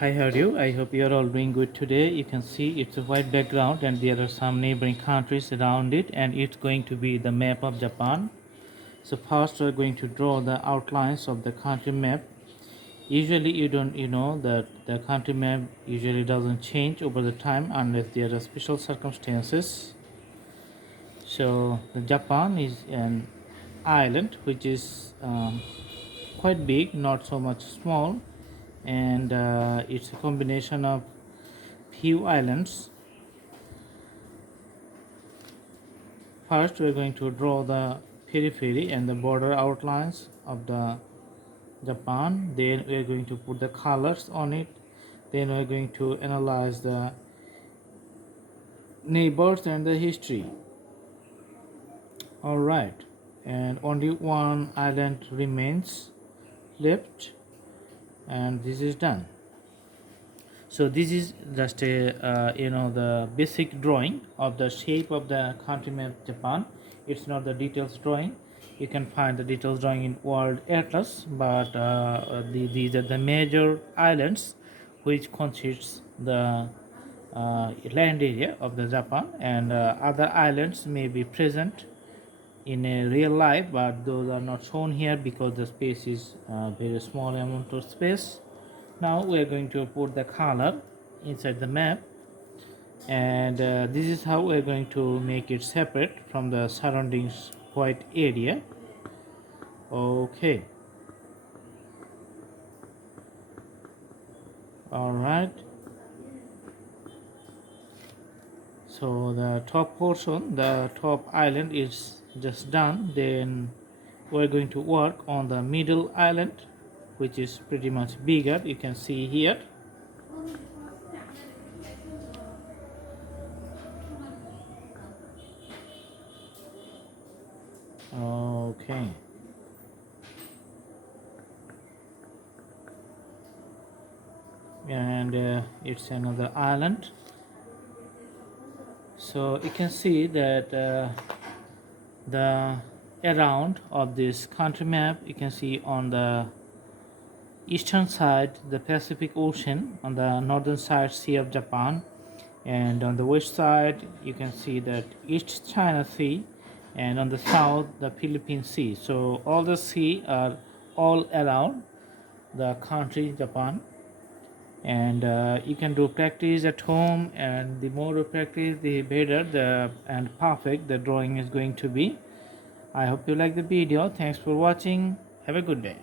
Hi, how are you? I hope you are all doing good today. You can see it's a white background and there are some neighboring countries around it, and it's going to be the map of Japan. So first we're going to draw the outlines of the country map. Usually you don't that the country map usually doesn't change over the time unless there are special circumstances. So the Japan is an island which is quite big, not so much small, and it's a combination of few islands. First we're going to draw the periphery and the border outlines of the Japan. Then we're going to put the colors on it. Then we're going to analyze the neighbors and the history. Alright, and only one island remains left, and this is done. So this is just a the basic drawing of the shape of the country map Japan. It's not the details drawing. You can find the details drawing in World Atlas, but these are the major islands which consists the land area of the Japan, and other islands may be present in a real life, but those are not shown here because the space is very small amount of space. Now we are going to put the color inside the map, and this is how we are going to make it separate from the surroundings white area. Okay, all right, so the top portion, the top island is just done. Then we're going to work on the middle island, which is pretty much bigger. You can see here. Okay, and it's another island. So you can see that the around of this country map, you can see on the eastern side the Pacific Ocean, on the northern side Sea of Japan, and on the west side you can see that East China Sea, and on the south the Philippine Sea. So all the sea are all around the country Japan, and you can do practice at home, and the more you practice the better and perfect the drawing is going to be. I hope you like the video. Thanks for watching. Have a good day.